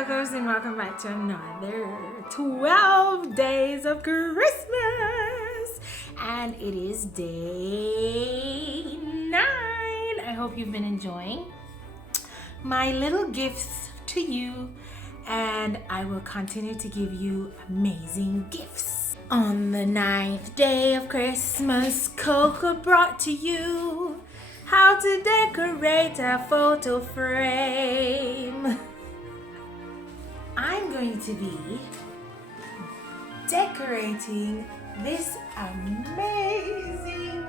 COCOs, and welcome back to another 12 days of Christmas. And it is day 9. I hope you've been enjoying my little gifts to you, and I will continue to give you amazing gifts. On the 9th day of Christmas, Coco brought to you how to decorate a photo frame. I'm going to be decorating this amazing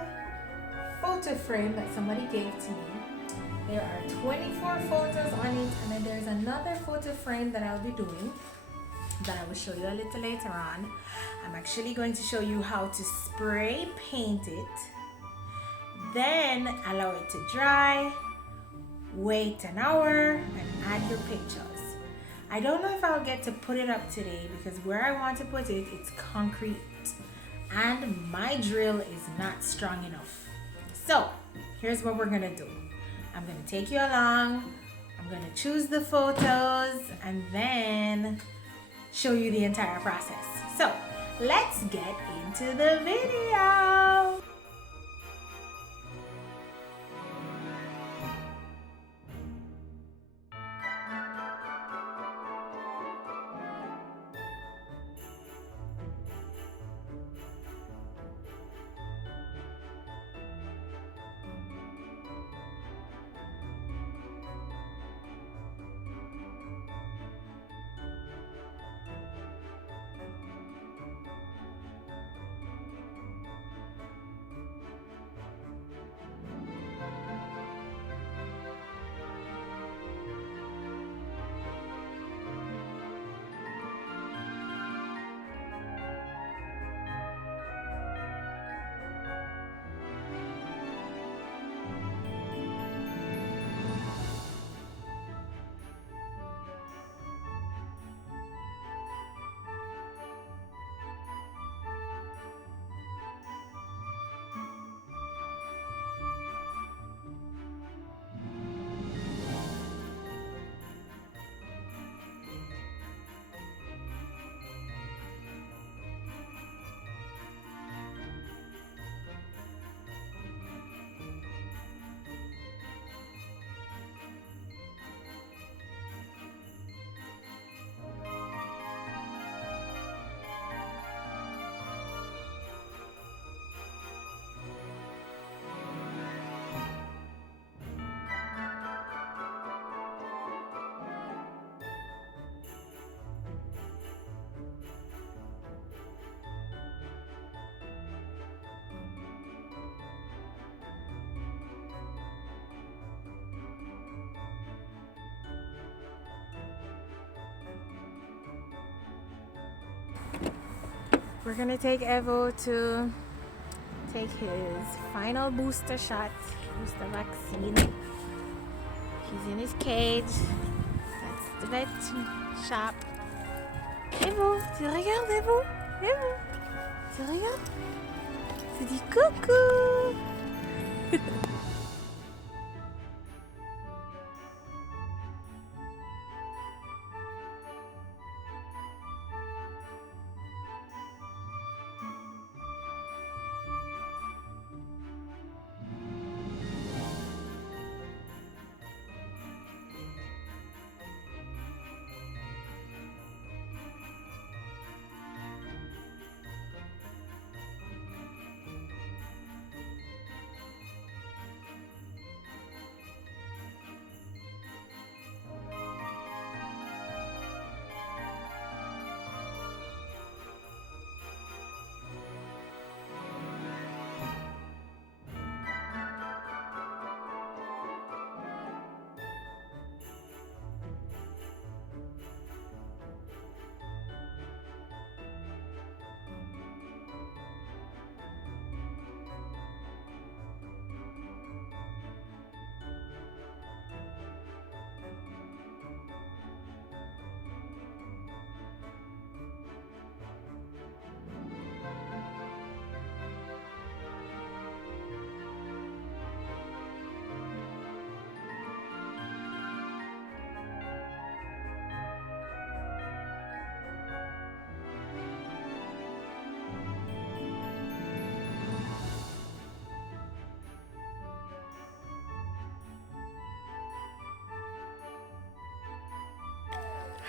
photo frame that somebody gave to me. There are 24 photos on it, and then there's another photo frame that I'll be doing that I will show you a little later on. I'm actually going to show you how to spray paint it, then allow it to dry, wait an hour, and add your pictures. I don't know if I'll get to put it up today because where I want to put it, it's concrete and my drill is not strong enough. So here's what we're gonna do. I'm gonna take you along, I'm gonna choose the photos, and then show you the entire process. So let's get into the video. We're gonna take Evo to take his final booster shot, booster vaccine. He's in his cage. That's the vet shop. Evo, tu regardes Evo? Evo, tu regardes? Tu dis coucou.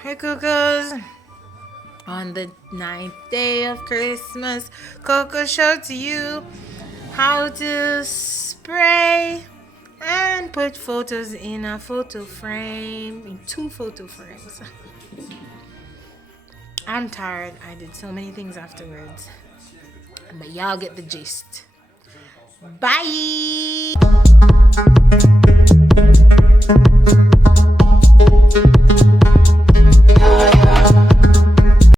Hi, Cocos. On the 9th day of Christmas, Coco showed to you how to spray and put photos in a photo frame, in 2 photo frames. I'm tired. I did so many things afterwards. But y'all get the gist. Bye!